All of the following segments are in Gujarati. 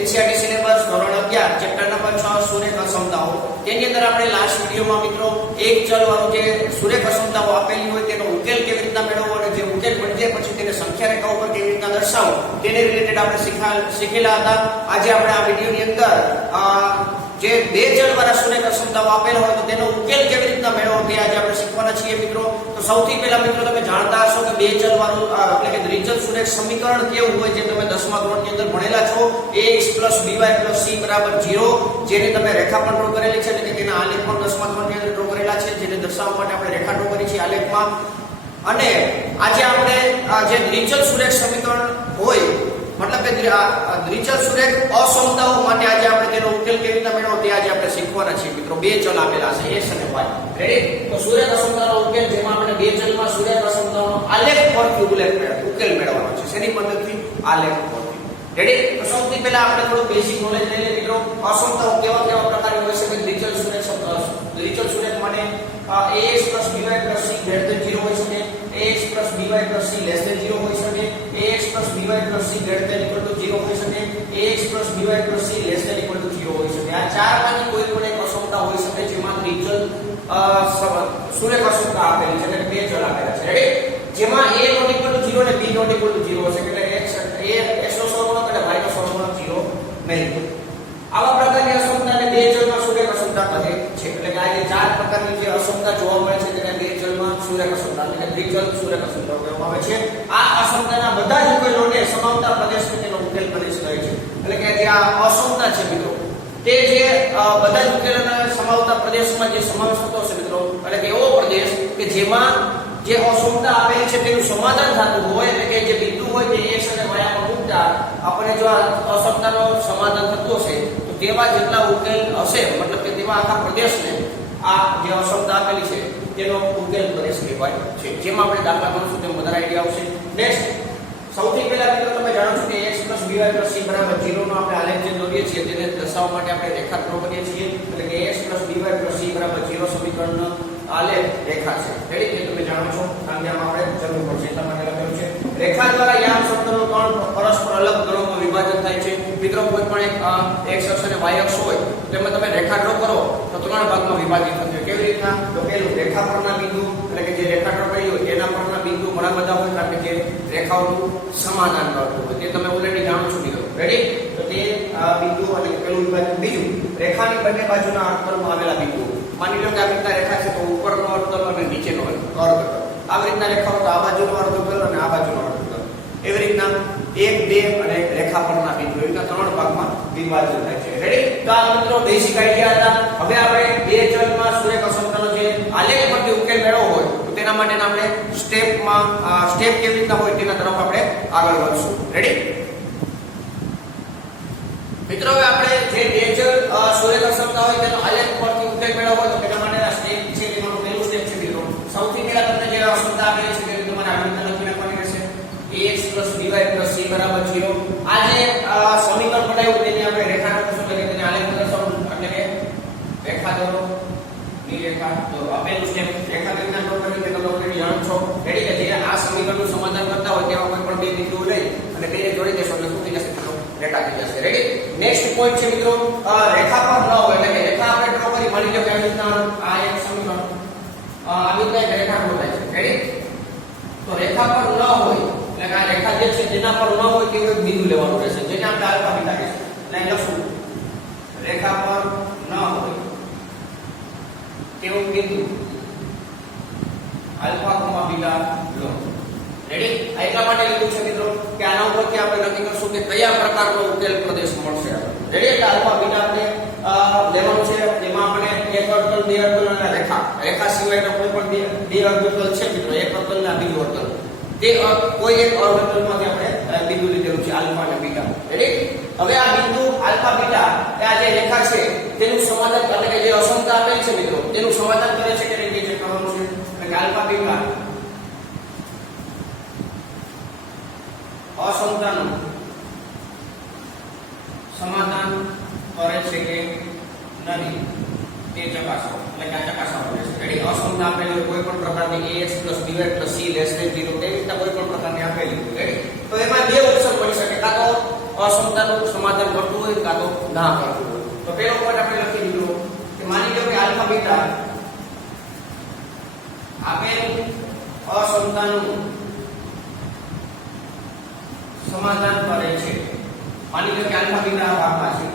એનસીઈઆરટી સિલેબસ ધોરણ 11 ચેપ્ટર નંબર 6 સુરેખ અસમતાઓ. તેની અંદર આપણે લાસ્ટ વિડિયોમાં મિત્રો એક ચલ વાળું જે સુરેખ અસમતાઓ આપેલી હોય તેનો ઉકેલ કેવી રીતના મેળવવો અને જે ઉકેલ મળી જાય પછી તેને સંખ્યા રેખા ઉપર કેવી રીતના દર્શાવવો તેને રિલેટેડ આપણે શીખેલા હતા. આજે આપણે આ વિડિયોની અંદર જે બે ચલ વાળા સુરેખ અસમતાઓ આપેલા હોય તો તેનો ઉકેલ કેવી રીતના મેળવવો તે આજે આપણે શીખવાના છીએ મિત્રો. તો સૌથી પહેલા મિત્રો તમે જાણતા હશો કે બે ચલ વાળું એટલે કે દ્વિચલ સુરેખ સમીકરણ કેવું હોય જે તમે 10મા ધોરણની અંદર ભણેલા છો. ax + by + c = 0 જેની તમે રેખા પણ ડ્રો કરેલી છે એટલે કે તેના આલેખ પણ 10મા ધોરણની અંદર ડ્રો કરેલા છે જેને દર્શાવવા માટે આપણે રેખા ડ્રો કરી છે આલેખમાં. અને આજે આપણે જે દ્વિચલ સુરેખ સમીકરણ હોય મતલબ કે દ્વિચલ સુરેખ અસમતાઓ માટે આજે આપણે તેનો ઉકેલ કેવી રીતે મેળવવો તે આજે આપણે શીખવાના છીએ મિત્રો. બે ચલ આપેલા છે x અને y. રેડી? તો સુરેખ અસમતાનો ઉકેલ જેમાં આપણે બે ચલમાં સુરેખ અસમતાનો આલેખ પરથી ઉકેલ મેળવવાનો છે. શેની મદદથી? આલેખ પરથી. રેડી? તો સૌથી પહેલા આપણે થોડું બેઝિક નોલેજ લઈએ મિત્રો. અસમતાઓ કેવા કેવા પ્રકારની હોય છે કે દ્વિચલ સુરેખ માટે ax + by + c > 0 હોઈ શકે, ax + by + c < 0 હોઈ શકે, ax + by + c > 0 હોઈ શકે, ax + by + c < 0 હોઈ શકે. આ ચારમાંથી કોઈ પણ એક અસમતા હોઈ શકે જેમાં દ્વિચલ સુરેખ અસમતા આપેલી છે એટલે બે ચલ આપેલા છે. રેડી? જેમાં a ≠ 0 અને b ≠ 0 હશે એટલે x નો સહગુણક અને y નો સહગુણક 0 નહીં. આવા પ્રકારની અસમતાને બે ચલમાં સુરેખ અસમતા કહે છે. એટલે કે આ જે ચાર પ્રકારની જે અસમતા જોવા મળે છે તેને બે ચલમાં સુરેખ અસમતા એટલે કે દ્વિચલ સુરેખ અસમતા કહેવામાં આવે છે. આ અસમતાના બધા જ ઉકેલોને સમાવતા પ્રદેશને તેનો ઉકેલ પ્રદેશ કહે છે. એટલે કે જે આ અસમતા છે મિત્રો તે જે બધા જ ઉકેલોના સમાવતા પ્રદેશમાં જે સમાવેશ થતો હશે મિત્રો એટલે કે એવો પ્રદેશ કે જેમાં જે અસમતા આપેલી છે તેનું સમાધાન થતું હોય એટલે કે જે બિંદુ હોય તે x અને y માં મૂકતા આપણે જો આ અસમતાનો સમાધાન થતું હશે તો તેવા જેટલા ઉકેલ હશે મતલબ કે તેવા આખા પ્રદેશને આ જે અસમતા આપેલી છે તેનો ઉકેલ પ્રદેશ કહેવાય છે. જેમાં આપણે દાખલા ગણશું તેમ વધારે આઈડિયા આવશે. નેક્સ્ટ સૌથી પહેલા મિત્રો તમે જાણો છો કે x + by + c = 0 નો આપણે આલેખ જે દોરીએ છીએ તેને દર્શાવવા માટે આપણે રેખા ડ્રો કરીએ છીએ. એટલે કે x + by + c = 0 સમીકરણનો આલેખ રેખા છે. રેડી? તે તમે જાણો છો કારણ કે આમાં આપણે જરૂર પડશે એટલા માટે લખેલું છે. રેખા દ્વારા યામ શબ્દનો ત્રણ પરસ્પર અલગ ગણોમાં વિભાજન થાય છે. મિત્રો કોઈ પણ એક x અક્ષ અને y અક્ષ હોય તેમાં તમે રેખા ડ્રો કરો તો ત્રણ ભાગમાં વિભાજિત થશે. કેવી રીતના? તો પહેલું રેખા પરના બિંદુ એટલે કે જે રેખા ડ્રો કરી હોય તેના પરના બિંદુ ઘણા બધા હોય કારણ કે જે રેખાઓનું સમાધાન કરતું હોય તે તમે ઓલરેડી જાણો છો મિત્રો. રેડી? તો તે બિંદુ અને પેલું વિભાજન. બીજું રેખાની બંને બાજુના અંતરમાં આવેલા બિંદુ. માની લો કે આવી રીતના રેખા છે તો ઉપરનો અર્ધગોળ અને નીચેનો અર્ધગોળ. આવી રીતના રેખાઓ તો આ બાજુનો અર્ધગોળ અને આ બાજુનો અર્ધગોળ. એવી રીતના 1, 2 અને રેખા પરના બિંદુ એના ત્રણ ભાગમાં વિભાજન થાય છે. રેડી? તો આ મિત્રો બેઝિક આઈડિયા હતા. હવે આપણે બે ચલમાં સુરેખ અસમતાનો જે આલેખ પરથી ઉકેલ મેળવવો હોય તો તેના માટેના આપણે સ્ટેપ કેવી રીતના હોય તેના તરફ આપણે આગળ વધશું. રેડી? મિત્રો હવે આપણે જે બે ચલ સુરેખ અસમતા હોય તેનો આલેખ પરથી ઉકેલ મેળવવો હોય તો તેના માટેના સ્ટેપ છે. તેનું પહેલું સ્ટેપ છે મિત્રો સૌથી પહેલા તમને જે અસમતા આપેલી છે તે તમારે આવી રીતે લખી નાખવાની રહેશે. ax + by + c = 0. આ જે સમીકરણ બનાવ્યું તેની આપણે રેખા દોરશું એટલે તેને આલેખ દર્શાવવું એટલે કે રેખા દોરો ની રેખા દોરો. આપેલું સ્ટેપ રેખા દોરીને ડ્રો કરી તે તમે ઓલરેડી જાણો છો. રેડી? કે જે આ સમીકરણનું સમાધાન કરતા હોય તેવા કોઈ પણ બે બિંદુઓ લઈ અને બેને જોડી દેશો એટલે શું થઈ જશે? રેખા થઈ જશે. રેડી? નેક્સ્ટ પોઈન્ટ છે મિત્રો રેખા પર ન હોય એટલે કે રેખા આપણે ડ્રો કરી માની લો કે આવી રીતના આ એક સમીકરણ આવી રીતના એક રેખા ડ્રો થાય છે. રેડી? તો રેખા પર ન હોય એટલે આ રેખા જે છે તેના પર ન હોય તેવું એક બિંદુ લેવાનું રહેશે જેને આપણે આલ્ફા બીટા કહીશું. એટલે લખશું રેખા પર ન હોય તેવું બિંદુ આલ્ફા, બીટા લો. રેડી? આ એટલા માટે લીધું છે મિત્રો કે આના ઉપરથી આપણે નક્કી કરશું કે કયા પ્રકારનો ઉકેલ પ્રદેશ મળશે. રેડી? એટલે આલ્ફા બીટા આપણે લેવાનું છે. જેમાં આપણે એક વર્તુળ, બે વર્તુળ અને રેખા સિવાયનો કોઈ પણ બે વર્તુળ છે મિત્રો, એક વર્તુળ અને બીજું વર્તુળ, તે કોઈ એક અર્ધવર્તુળમાંથી આપણે બિંદુ લીધેલું છે આલ્ફા અને બીટા. રેડી? હવે આ બિંદુ આલ્ફા બીટા આ જે રેખા છે તેનું સમાધાન એટલે કે જે અસમતા આપેલી છે મિત્રો તેનું સમાધાન કરે છે કે નહીં તે કરવાનું છે. એટલે આલ્ફા બીટા અસમતાનું સમાધાન કરે છે કે નહીં તે ચકાસો. એટલે કે આ ચકાસવાનું રહેશે. રેડી? અસમતા આપેલી કોઈ પણ પ્રકારની ax + by + c < 0 તે રીતના કોઈ પણ પ્રકારની આપેલી. રેડી? તો એમાં બે ઓપ્શન મળી શકે. કાં તો અસમતાનું સમાધાન કરતું હોય કાં તો ના કરતું હોય. તો પહેલો પોઈન્ટ આપણે લખી દીધો કે માની લો કે આલ્ફા બીટા આપેલ અસમતાનું સમાધાન કરે છે. માની લો કે આલ્ફા બીટા આ ભાગમાં છે,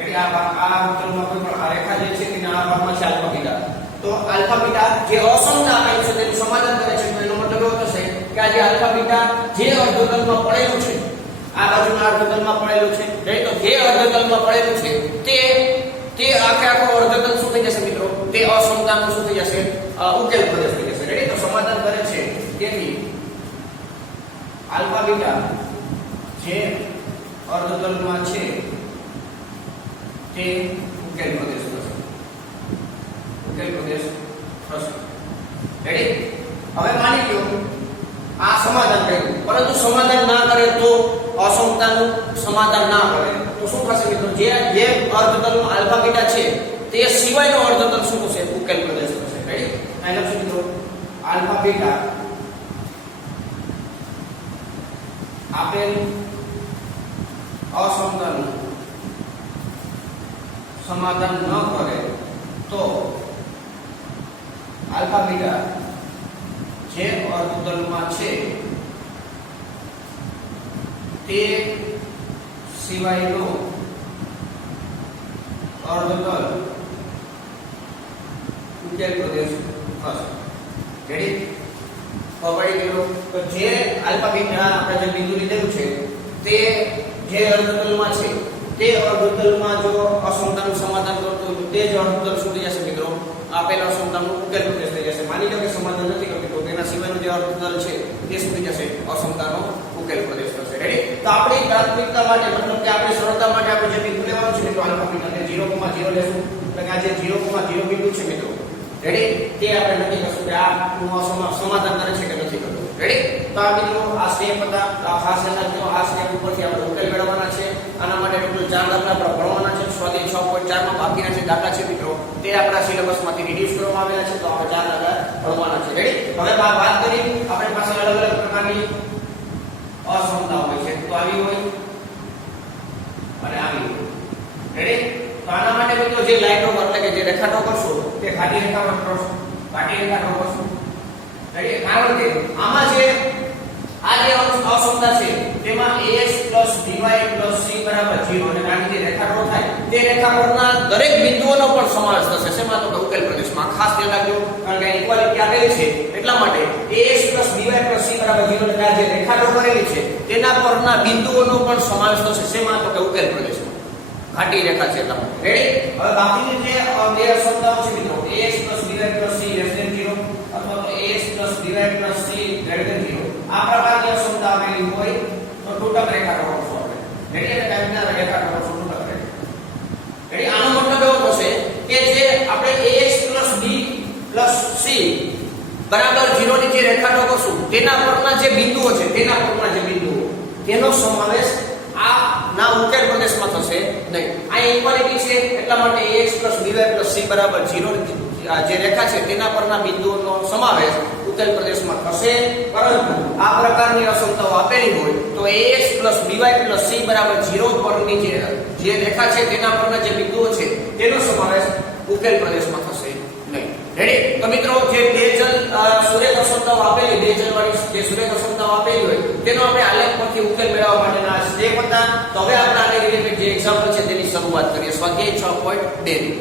એટલે આ ભાગ આ ઉત્તરમાં કોઈ પણ આ રેખા જે છે તેના આ ભાગમાં છે આલ્ફા બીટા. તો આલ્ફા બીટા જે અસમતા આપેલું છે તેનું સમાધાન કરે છે. તો એનો મતલબ એવો થશે કે આ જે આલ્ફા બીટા જે અર્ધતલમાં પડેલું છે, આ બાજુના અર્ધતલમાં પડેલું છે, તો જે અર્ધતલમાં પડેલું છે તે આખે આખો અર્ધતલ શું થઈ જશે મિત્રો? તે અસમતાનું શું થઈ જશે? ઉકેલ પ્રદેશ થઈ જશે. રેડી? તો સમાધાન કરે છે. તેથી આલ્ફા બીટા જે અર્ધતલમાં છે તે ઉકેલ પ્રદેશ થશે. ઉકેલ પ્રદેશ થશે. રેડી? હવે માની લો આ સમાધાન કર્યું, પરંતુ સમાધાન ના કરે તો અસમતાનું સમાધાન ના કરે તો શું થશે મિત્રો? જે અર્ધતલમાં આલ્ફા બીટા છે તે સિવાયનો અર્ધતલ શું થશે? ઉકેલ પ્રદેશ થશે. રેડી? અહીં લખશું મિત્રો આલ્ફા બીટા આપેલ અસમતાનું સમાધાન ન કરે તો આલ્ફા બીટા જે અર્ધતલમાં છે તે સિવાયનો અર્ધતલ ઉકેલ પ્રદેશ થશે. રેડી? હવે તો જે આલ્ફા બીટા આપણે જે બિંદુ લીધેલું છે તે જે અર્ધતલમાં છે તે અર્ધતલમાં જો અસમતાનું સમાધાન કરતો હોય તો તે જ અર્ધતલ શું થઈ જશે મિત્રો? આપેલ અસમતાનું ઉકેલ પ્રદેશ થઈ જશે. માની લો કે સમાધાન નથી કરતો તો તેના સિવાયનું જે અર્ધતલ છે તે શું થઈ જશે? અસમતાનો ઉકેલ પ્રદેશ થશે. રેડી? તો આપણી પ્રાથમિકતા માટે મતલબ કે આપણી સરળતા માટે આપણે જે બિંદુ લેવાનું છે મિત્રો આલ્ફા બીટાને 0,0 લેશું. એટલે કે આ જે 0,0 બિંદુ છે મિત્રો, રેડી? તે આપણે નક્કી કરશું કે આ સમાધાન કરે છે કે નથી કરતું. રેડી? તો આ મિત્રો આ સ્ટેપ હતા. ખાસ યાદ રાખજો, આ સ્ટેપ ઉપરથી આપણે ઉકેલ મેળવવાના છે. આના માટે ટોટલ 4 દાખલા આપણે ભણવાના છે. સ્વાધ્યાય 6.4 માં બાકીના જે દાખલા છે મિત્રો તે આપણા સિલેબસમાંથી રિડ્યુસ કરવામાં આવેલા છે. તો આપણે 4 દાખલા ભણવાના છે. રેડી? હવે વાત કરી આપણી પાસે અલગ અલગ પ્રકારની અસમતા હોય છે. તો આવી હોય અને આવી હોય. રેડી? તો આના માટે મિત્રો જે લાઈનો એટલે કે જે રેખાટો કરશો તે ઘાટી રેખા પર કરશો. ઘાટી રેખાટો કરશો. રેડી? કારણ કે આમાં જે આ જે અસમતા છે તેમાં ax + by + c = 0 અને આની જે રેખાટો થાય તે રેખા પરના દરેક બિંદુઓનો પણ સમાવેશ થશે. શેમાં? તો ઉકેલ પ્રદેશમાં. ખાસ ધ્યાન રાખજો, કારણ કે ઇક્વાલિટી આપેલી છે એટલા માટે ax + by + c = 0 એટલે આ જે રેખાટો કરેલી છે તેના પરના બિંદુઓનો પણ સમાવેશ થશે. શેમાં? તો ઉકેલ પ્રદેશમાં. ઘાટી રેખા છે એટલા. રેડી? હવે બાકીની જે બે અસમતાઓ છે મિત્રો ax + by + c <0 અથવા તો ax + by + c <0 આ પ્રકારની અસમતા આવેલી હોય તો તૂટક રેખાટો કરશો આપણે. રેડી? એટલે કાયમના રેખાટો કરશો તૂટક રેખા. રેડી? આનો મતલબ એવો થશે કે જે આપણે ax + b + c = 0 ની જે રેખાટો કરશું તેના પરના જે બિંદુઓ છે તેનો સમાવેશ આ ના ઉકેલ પ્રદેશમાં થશે નહીં. આ ઇક્વાલિટી છે એટલા માટે ax + by + c = 0 જે રેખા છે તેના પરના બિંદુઓનો સમાવેશ ઉકેલ પ્રદેશમાં થશે. પરંતુ આ પ્રકારની અસમતાઓ આપેલી હોય તો ax + by + c = 0 પરની જે રેખા છે તેના પરના જે બિંદુઓ છે તેનો સમાવેશ ઉકેલ પ્રદેશમાં થશે નહીં. રેડી? તો મિત્રો જે બે ચલ સુરેખ અસમતાઓ આપેલી, બે ચલ વાળી જે સુરેખ અસમતાઓ આપેલી હોય તેનો આપણે આલેખ પરથી ઉકેલ મેળવવા માટેના સ્ટેપ હતા. તો હવે આપણે આને રિલેટેડ જે એક્ઝામ્પલ છે તેની શરૂઆત કરીએ. સ્વાધ્યાય 6.2 ની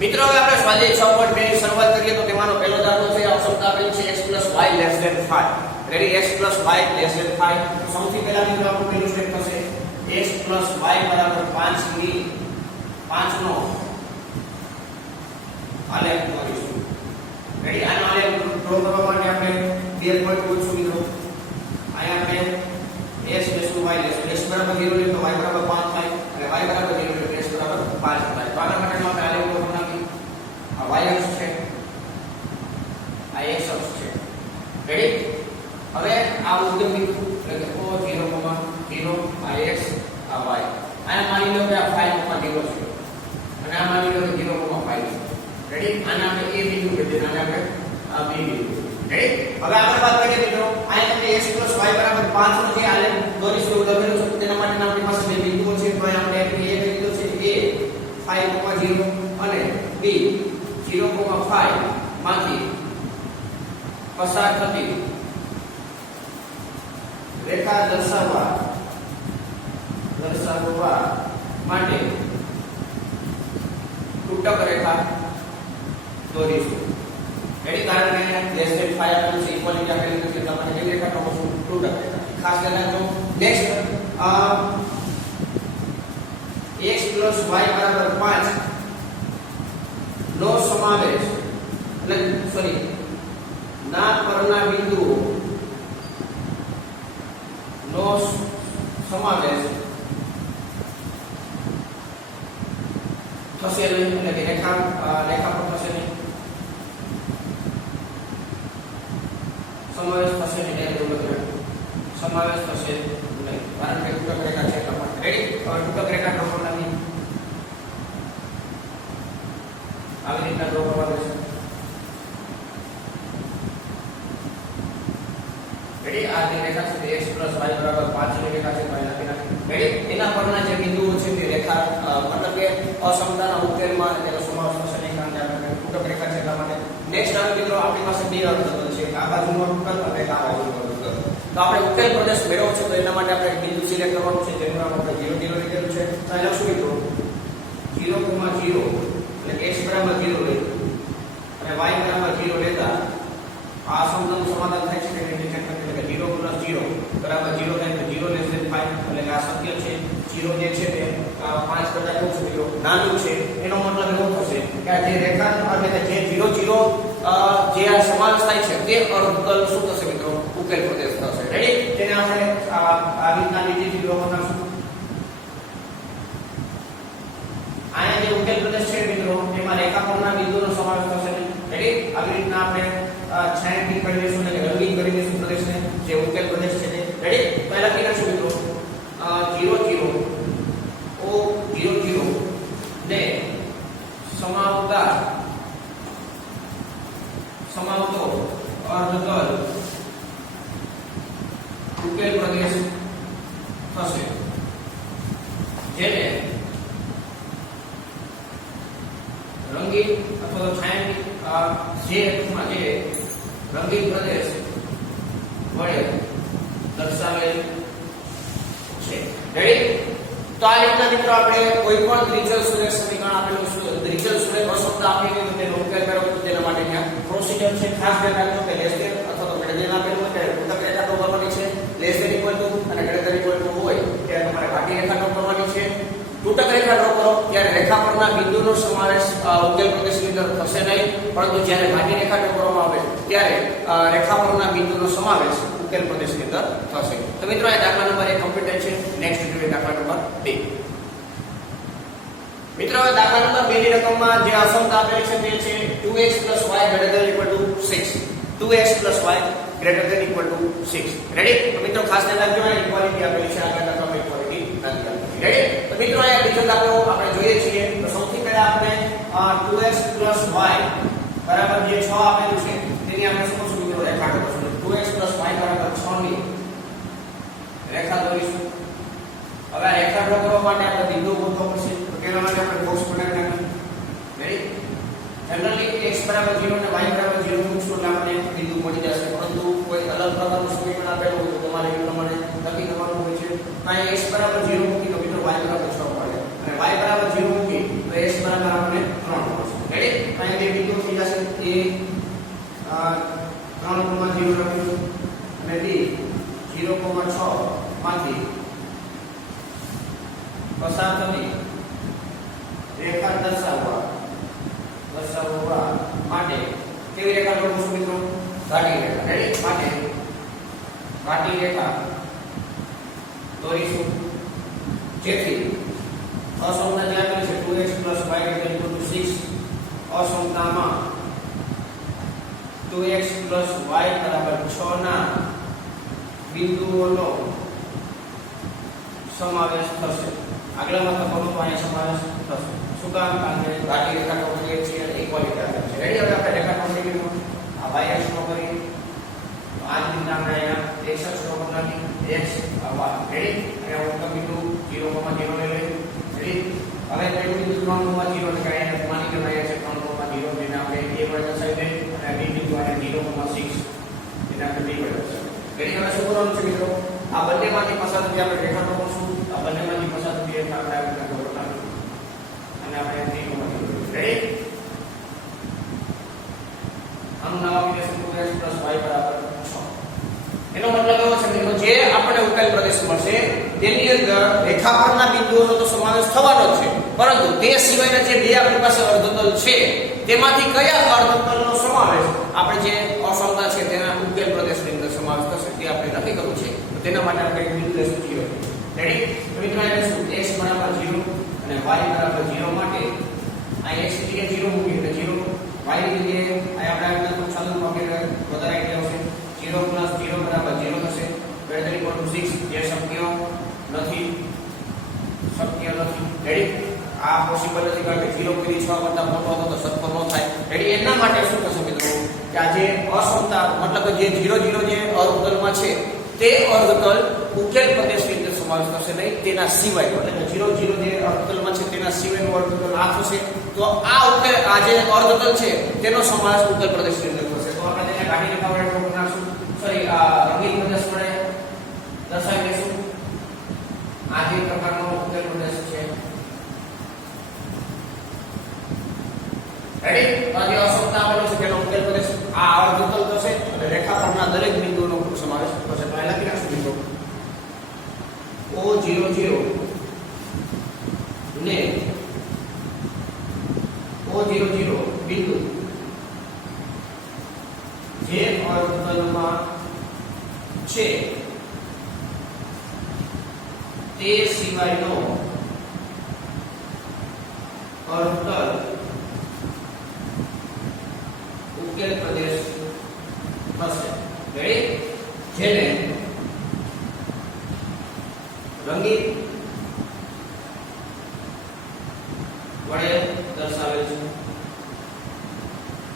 મિત્રો હવે આપણે સ્વાધ્યાય 6.2 ની શરૂઆત કરીએ. તો તેમાંનો પહેલો દાખલો છે અસમતા આપેલી છે x + y <5. Ready? x + y <5. સૌથી પહેલા મિત્રો આપણું પહેલું સ્ટેપ થશે x + y = 5 ની 5 નો આલેખ દોરીશું. રેડી? આનો આલેખ ડ્રો કરવા માટે આપણે બે પોઈન્ટ પૂછશું મિત્રો. અહીંયા આપણે x + y x = 0 લે તો y = 5 થાય અને y = 0 લે તો x = 5 થાય. તો આના માટે આપણે આલેખ ડ્રો બનાવી. આ y અક્ષ છે, આ x અક્ષ છે. રેડી? હવે આ ઉદ્ગમ બિંદુ એટલે કે O 0,0 આ x આ y. આને માની લો કે આ 5,0 છે અને આ માની લો કે 0,5 છે. રેડી? આને આપણે a બિંદુ કહીએ, આને આપણે આ b બિંદુ. રેડી? હવે આગળ વાત કરીએ મિત્રો, અહીંયા તમને x + y = 5 નો જે આલેખ દોરીશું એવું લખેલું છે, તેના માટે આપણી પાસે બે બિંદુઓ છે. તો આપણે a લીધો છે, a 5,0 અને b 0,5 માંથી પસાર થતી રેખા દર્શાવવા માટે તૂટક રેખા દોરીશું. એની કારણે લેસ ધેન 5 આપેલું છે, ઇક્વાલિટી આપેલી છે, એટલા માટે કેવી રેખા દોરશું? તૂટક રેખા. ખાસ ધ્યાન રાખજો. નેક્સ્ટ x + y = 5 નો સમાવેશ ના પરના બિંદુઓ નો સમાવેશ થશે નહીં, એટલે કે રેખા પર થશે નહીં, સમાવેશ થશે નહીં, સમાવેશ થશે નહીં, કારણ કે તૂટક રેખા છે એટલા માટે. રેડી? હવે તૂટક રેખા ડ્રો કરવાની આવી રીતના ડ્રો કરવાનું છે. રેડી? આ જે રેખા છે તે x + y = 5 ની રેખા છે, તો અહીં લખી નાખી. રેડી? એના પરના જે બિંદુઓ છે તે રેખા મતલબ કે અસમતાના ઉકેલમાં તેનો સમાવેશ થશે નહીં, કારણ કે આપણે તૂટક રેખા છે એટલા માટે. નેક્સ્ટ આવે મિત્રો, આપણી પાસે બે અર્થઘટન છે, એક આ બાજુનો અર્થઘટન અને એક આ બાજુનો અર્થઘટન. તો આપણે ઉકેલ પ્રદેશ મેળવવો છે, તો એના માટે આપણે બિંદુ સિલેક્ટ કરવાનું છે, જેનું નામ આપણે 0 0 લીધેલું છે. તો અહીં લખશું મિત્રો 0,0 એટલે x = 0 લઈ અને y = 0 લેતા આ સમતાનું સમાધાન થાય છે કે નહીં ચેક કરી, એટલે કે 0 + 0 = 0 થાય તો 0 <5 એટલે કે આ સત્ય છે. 0 જે છે તે 5 કરતા કેવું છે મિત્રો? નાનું છે. એનો મતલબ એવો થશે કે આ જે રેખા એટલે કે જે 0 0 જે આ સમાવેશ થાય છે તે અર્ધતલ શું થશે મિત્રો? ઉકેલ પ્રદેશ થશે. રેડી? તેને આપણે આ રીતના લીટીથી ડ્રો કરશું. આયા જે ઉકેલ પ્રદેશ છે મિત્રો, એમાં રેખા પરના બિંદુનો સમાવેશ થશે નહીં. રેડી? આવી રીતના આપણે છાંયકીત કરી દઈશું, એટલે કે રંગીન કરી દઈશું પ્રદેશને, જે ઉકેલ પ્રદેશ છે તે. રેડી? પહેલા લખી નાખશું મિત્રો 0 0 O 0 0 ને સમાવતો અર્ધતલ ઉકેલ પ્રદેશ થશે, જેને રંગીન અથવા તો છાંયાંકિત જે રંગીન પ્રદેશ વડે દર્શાવેલ છે. રેડી? તો આ રીતના મિત્રો આપણે કોઈ પણ દ્વિચલ સુરેખ સમીકરણ આપેલું છે, દ્વિચલ સુરેખ અસમતા આપેલી હોય તેનો ઉકેલ મેળવવો તો તેના માટે ત્યાં પ્રોસિજર છે. ખાસ ધ્યાન રાખજો કે લેસ ધેન અથવા તો ગ્રેટર ધેન આપેલું હોય ત્યારે તૂટક રેખા ડ્રો કરવાની છે, લેસ ધેન ઇક્વલ ટુ અને ગ્રેટર ઇક્વલ ટુ હોય ત્યારે તમારે ઘાટી રેખા ડ્રો કરવાની છે. તૂટક રેખા ડ્રો કરો ત્યારે રેખા પરના બિંદુનો સમાવેશ ઉકેલ પ્રદેશની અંદર થશે નહીં, પરંતુ જ્યારે ઘાટી રેખા ડ્રો કરવામાં આવે ત્યારે રેખા પરના બિંદુનો સમાવેશ ઉકેલ પ્રદેશની અંદર થશે. તો મિત્રો આ દાખલા નંબર 1 કમ્પ્લીટ છે. નેક્સ્ટ જોઈએ દાખલા નંબર 2. મિત્રો હવે દાખલા નંબર 2 ની રકમમાં જે અસમતા આપેલી છે તે છે 2x + y > 6. 2x + y > 6. Ready? તો મિત્રો ખાસ ધ્યાન રાખજો, આ ઇક્વાલિટી આપેલી છે, આગળ દાખલામાં ઇક્વાલિટી નથી આપેલી. રેડી? તો મિત્રો આ બીજો દાખલો આપણે જોઈએ છીએ. તો સૌથી પહેલા આપણે 2x + y બરાબર જે 6 આપેલું છે તેની આપણે શું શું મિત્રો રેખા દોરીશું. 2x + y = 6 ની રેખા દોરીશું. હવે આ રેખા ડ્રો કરવા માટે આપણે બિંદુ ગોતવો પડશે, તો તેના માટે આપણે બોક્સ બનાવી નાખીએ. રેડી? જનરલી x = 0 અને y = 0 મૂકશું એટલે આપણને એક બિંદુ મળી જશે, પરંતુ કોઈ અલગ પ્રકારનું સમીકરણ આપેલું હોય તો તમારે એ પ્રમાણે નક્કી કરવાનું હોય છે. અહીં x = 0 મૂકી તો મિત્રો y = 6 મળે, અને y = 0 મૂકી તો x = આપણે 3 મળશે. રેડી? અહીં બે બિંદુ થઈ જશે, a 3,0 રાખીશું અને b 0,6 માંથી પસાર થતી રેખા દર્શાવવા માટે કેવી રેખા દોરશું મિત્રો? ઘાટી રેખા. રેડી? માટે ઘાટી રેખા દોરીશું, જેથી અસમતા જે આપેલી છે 2x + y = 6 અસમતામાં 2x + y = 6 ના બિંદુઓનો સમાવેશ થશે. આગળમાં તફાવત અહીંયા સમાવેશ થશે. શું કામ? કારણ કે ઘાટી રેખા તો કરીએ છીએ અને ઇક્વાલિટી આપેલી છે. રેડી? હવે આપણે રેખા ડ્રો કરી આ y અક્ષ નો કરી તો આ જ રીતના આપણે અહીંયા x અક્ષ બનાવી x y રેડી અને ઉત્તમ બિંદુ 0,0 લઈ લઈએ રેડી હવે પેલું બિંદુ 3,0 એટલે અહીંયા માની લો અહીંયા છે 3,0 જેને આપણે a વડે દર્શાવી દઈએ અને b બિંદુ અહીંયા 0,6 જેને આપણે b વડે દર્શાવીએ રેડી હવે શું કરવાનું છે મિત્રો આ બંનેમાંથી પસાર થતી આપણે રેખા દોરશું આ બંનેમાંથી પસાર થતી રેખા આપણે આ રીતે દોરવાની અને આપણે 3,0 રેડી આનું નામ આપી દઈશું 2x + y બરાબર 6 એનો મતલબ એવો છે મિત્રો જે આપણે ઉકેલ પ્રદેશ મળશે તેની અંદર રેખા પરના બિંદુઓનો તો સમાવેશ થવાનો જ છે પરંતુ તે સિવાયના જે બે આપણી પાસે અર્ધતલ છે તેમાંથી કયા અર્ધતલનો સમાવેશ આપણે જે અસમતા છે તેના ઉકેલ પ્રદેશની અંદર સમાવેશ થશે તે આપણે નક્કી કરવું છે તો તેના માટે આપણે એક બિંદુ લઈશું 0 રેડી તો મિત્રો અહીં લઈશું x બરાબર 0 અને y બરાબર 0 માટે આ x ની જગ્યાએ 0 મૂકીએ એટલે 0 y ની જગ્યાએ આપણે ચાલુ વગેરે વધારે આઈડિયા આવશે 0 + 0 બરાબર 0 થશે greater equal to 6 જે શક્ય નથી રેડી આ પોસિબલ નથી કારણ કે 0 કરી 6 કરતા મોટો હતો તો સત્ય ન થાય રેડી એના માટે શું થશે મિત્રો કે આ જે અસમતા મતલબ કે જે 0 0 જે અર્ધતલમાં છે તે અર્ધતલ ઉકેલ પ્રદેશની અંદર સમાવેશ થશે નહીં તેના સિવાય એટલે કે 0 0 જે અર્ધતલમાં છે તેના સિવાયનો અર્ધતલ આ થશે તો આ ઉકેલ આ જે અર્ધતલ છે તેનો સમાવેશ ઉકેલ પ્રદેશની અંદર થશે તો આપણે તેને કાઢી રેખા વડે ડ્રો બનાવશું સોરી આ રંગીન પ્રદેશ વડે દર્શાવી દઈશું આ જે પ્રકારનો ઉકેલ પ્રદેશ છે રેડી તો જે અસમતા આપેલો છે તેનો ઉકેલ પ્રદેશ આ અર્ધતલ થશે અને રેખા પરના દરેક બિંદુઓનો સમાવેશ થશે તો અહીં લખી નાખશું મિત્રો O00 ને O00 બિંદુ જે અર્ધતલમાં છે તે સિવાયનો અર્ધતલ ઉકેલ પ્રદેશ થશે રેડી જેને રંગીન વડે દર્શાવેલ છે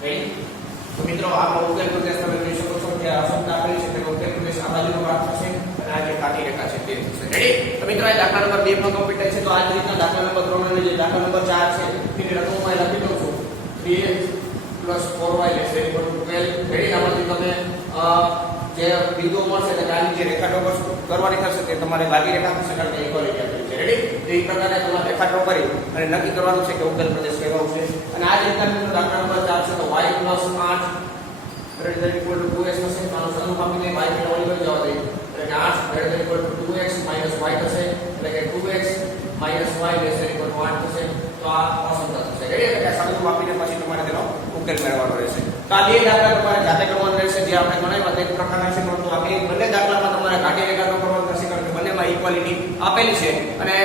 રેડી તો મિત્રો આપણો ઉકેલ પ્રદેશ તમે જોઈ શકો છો કે અસમતા આપેલી છે તેનો ઉકેલ પ્રદેશ આ બાજુનો ભાગ થશે અને આ જે કાળી રેખા છે તે થશે રેડી તો મિત્રો આ દાખલા નંબર 2 માં કમ્પ્લીટ થાય છે તો આ જ રીતના દાખલા નંબર 3 અને જે દાખલા નંબર 4 છે તેની રકમમાં લખી દઉં છું 3x + 4y = 12 રેડી આમાંથી તમે જે બિંદુઓ મળશે એટલે આની જે રેખા ડ્રો કરવાની થશે તે તમારે બાકી રેખા થશે કારણ કે ઇક્વાલિટી આપેલી છે રેડી તો એ પ્રકારે તમારે રેખા ડ્રો કરી અને નક્કી કરવાનું છે કે ઉકેલ પ્રદેશ કેવો છે અને આ જ રીતના દાખલા નંબર 4 છે તો y + 8 greater equal to 2x થશે આનો સદુપ આપીને y ને ઓલી કરી જવા દઈએ એટલે કે 8 greater equal to 2x - y થશે એટલે કે 2x - y lesser equal to 8 થશે તો આ અસમતા થશે રેડી એટલે કે સદુપ આપીને પછી તમારે તેનો ઉકેલ મેળવવાનો રહેશે તો આ બે દાખલા તમારે જાતે કરવાના રહેશે જે આપણે ગણાવ્યા તે પ્રકારના છે પરંતુ આ બંને દાખલામાં તમારે ઘાટી રેખા કરવાનો થશે કારણ કે બંનેમાં ઇક્વાલિટી આપેલી છે અને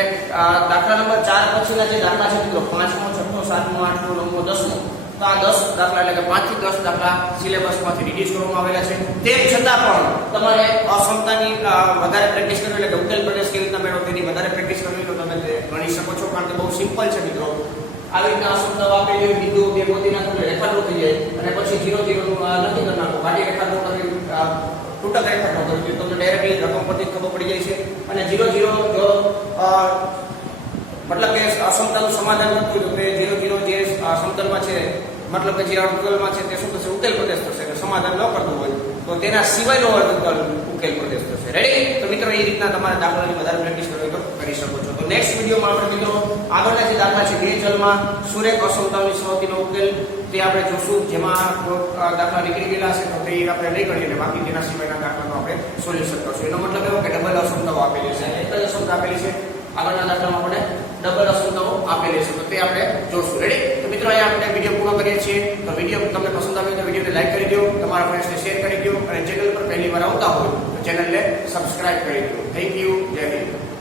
દાખલા નંબર 4 પછીના જે દાખલા છે મિત્રો 5મો 6મો 7મો 8મો 9મો 10મો તો આ 10 દાખલા એટલે કે 5 થી 10 દાખલા સિલેબસમાંથી રિડ્યુસ કરવામાં આવેલા છે તેમ છતાં પણ તમારે અસમતાની વધારે પ્રેક્ટિસ કરવી એટલે કે ઉકેલ પ્રદેશ કેવી રીતના મેળવવો તેની વધારે પ્રેક્ટિસ કરવી તો તમે તે ગણી શકો છો કારણ કે બહુ સિમ્પલ છે મિત્રો આવી રીતના અસમતા આપેલી હોય બિંદુ બે મોતી નાખો એટલે રેખા ડ્રો થઈ જાય અને પછી 0 0 નું નક્કી કરી નાખો ગાડી રેખા ડ્રો કરી તૂટક રેખા ડ્રો કરી તમને ડાયરેક્ટલી રકમ પરથી ખબર પડી જાય છે અને 0 0 જો મતલબ કે અસમતાનું સમાધાન કરતું હોય તો તે 0 0 જે સમતલમાં છે મતલબ કે જે અર્ધતલમાં છે તે શું થશે ઉકેલ પ્રદેશ થશે કે સમાધાન ન કરતું હોય તો તેના સિવાયનો અર્ધતલ ઉકેલ પ્રદેશ થશે રેડી તો મિત્રો એ રીતના તમારે દાખલાની વધારે પ્રેક્ટિસ કરવી તો કરી શકો છો તો નેક્સ્ટ વિડીયોમાં આપણે મિત્રો આગળના જે દાખલા છે બે ચલમાં સુરેખ અસમતાઓની સમસ્યાનો ઉકેલ તે આપણે જોશું જેમાં દાખલા નીકળી ગયેલા છે તો તે આપણે નહીં કરીએ અને બાકી તેના સિવાયના દાખલાનો આપણે સોલ્યુશન કરશું એનો મતલબ એવો કે ડબલ અસમતાઓ આપેલી છે એક જ અસમતા આપેલી છે આગળના દાખલામાં આપણે ડબલ અસમતાઓ આપેલી છે તો તે આપણે જોશું રેડી તો મિત્રો અહીંયા આપણે વિડીયો પૂરો કરીએ છીએ તો વિડીયો તમને પસંદ આવ્યો તો વિડીયોને લાઈક કરી દો તમારા ફ્રેન્ડ્સને શેર કરી દો અને ચેનલ પર પહેલી વાર આવતા હોય તો ચેનલને સબસ્ક્રાઇબ કરી દો થેન્ક યુ જય હિન્દ